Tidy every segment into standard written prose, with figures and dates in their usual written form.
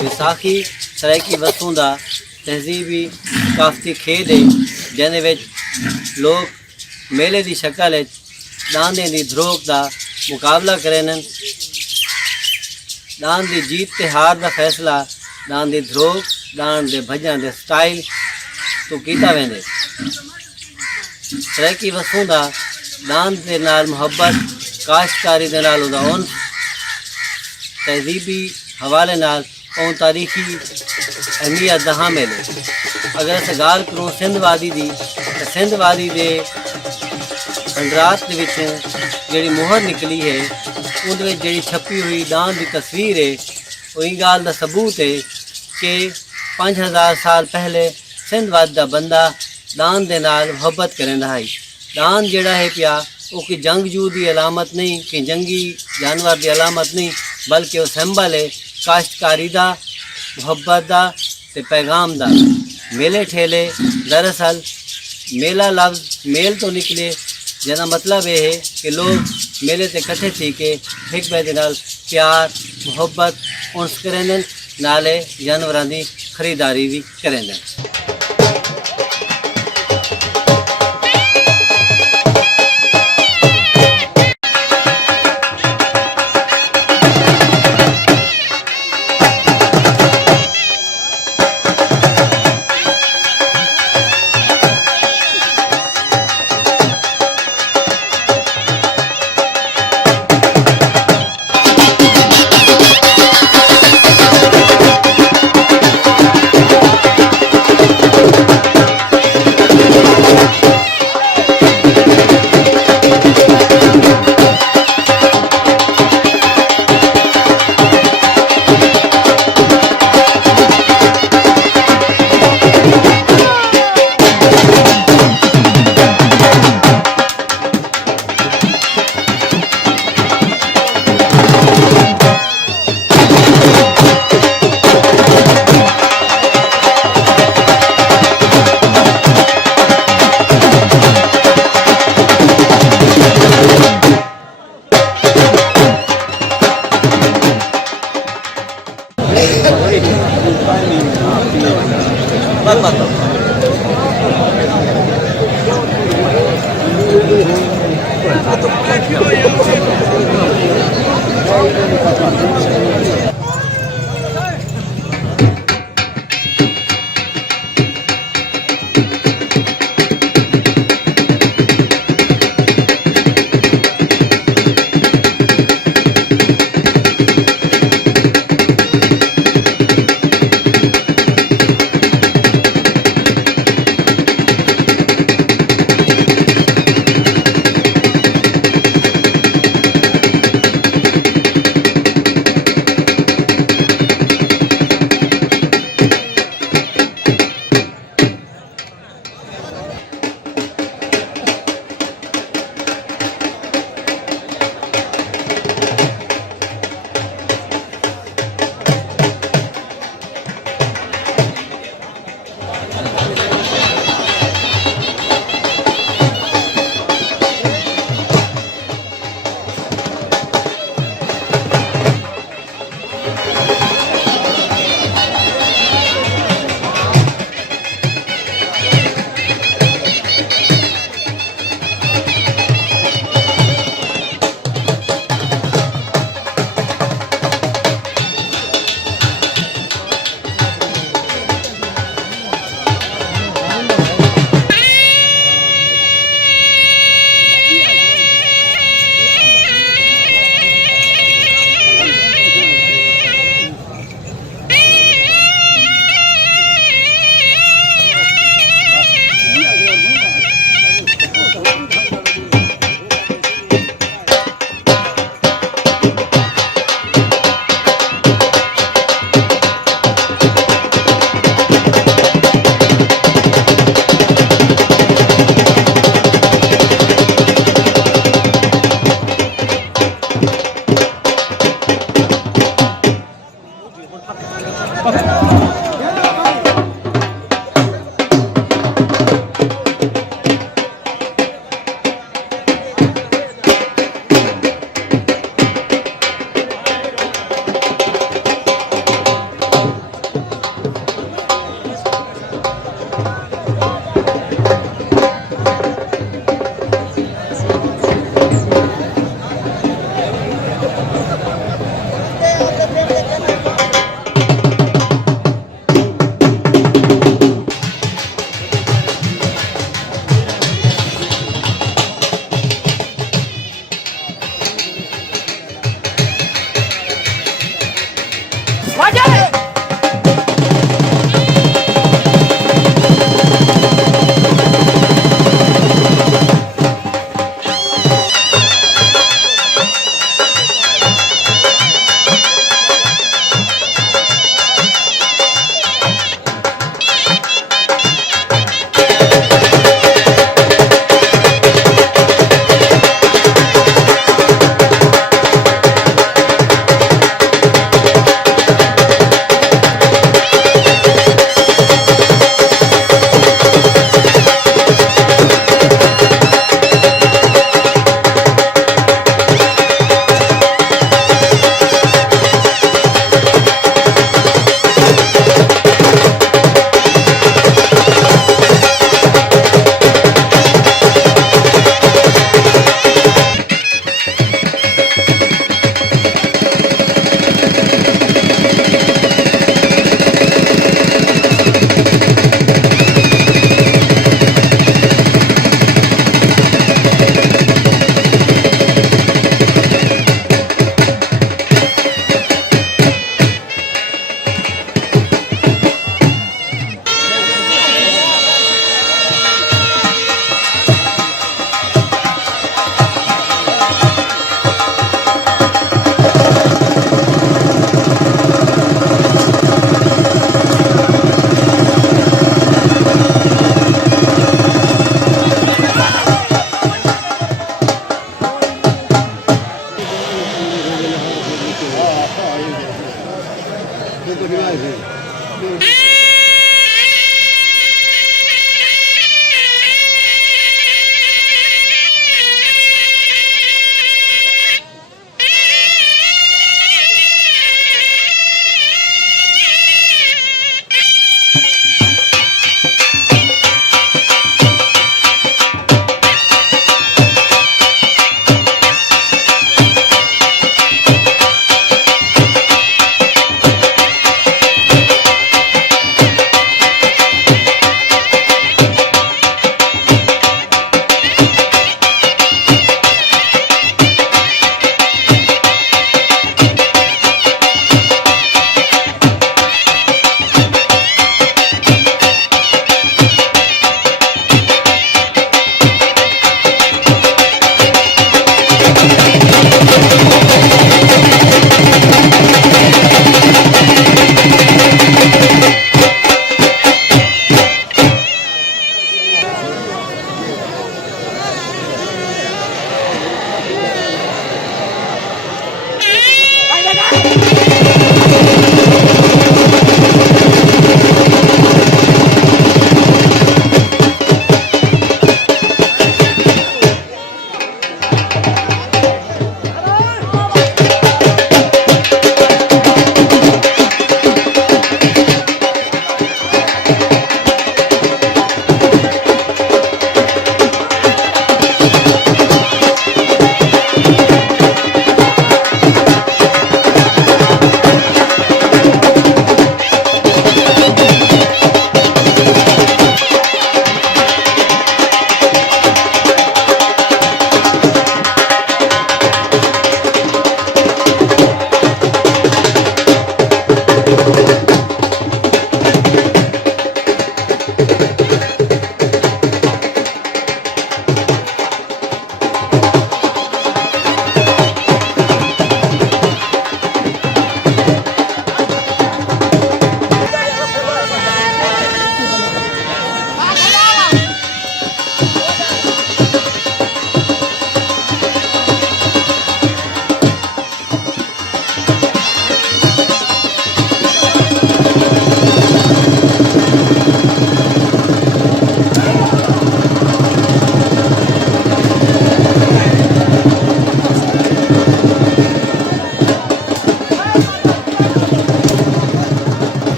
विसाखी सराइकी वसूं दा तहजीबी काफती खेद है जिहदे विच लोग मेले की शक्ल दांदें की धरोक का मुकाबला करें। दांद की जीत ते हार का फैसला दांद की धरोक दांद के भजन के स्टाइल तो किया वेंदे। सराइकी वसूं दा दांद के नाल मुहब्बत काश्तकारी के नाल उहदा उन्स तहजीबी हवाले नाल और तारीखी अहमियत दा हामिल है। अगर अस गाल करूँ सिंध वादी की तो सिंध वादी के खंडरात के विचों जिहड़ी मोहर निकली है उहदे विच जिहड़ी छपी हुई दांद की तस्वीर है वही गाल का सबूत है कि 5000 साल पहले सिंध वादी का बंदा दांद के नाल मुहब्बत करेंदा है। दांद जिहड़ा है पिया वो कि जंगजू की अलामत नहीं कि जंगी जानवर की अलामत नहीं बल्कि वह सिंबल है काश्तकारी का मुहब्बत का ते पैगाम का। मेले ठेले दरअसल मेला लफ्ज़ मेल तो निकले जिसका मतलब यह है कि लोग मेले से इकट्ठे थी के एक दूसरे नाल प्यार मुहब्बत उन्स करें नाले जानवरों की खरीदारी भी करें। Thank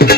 you.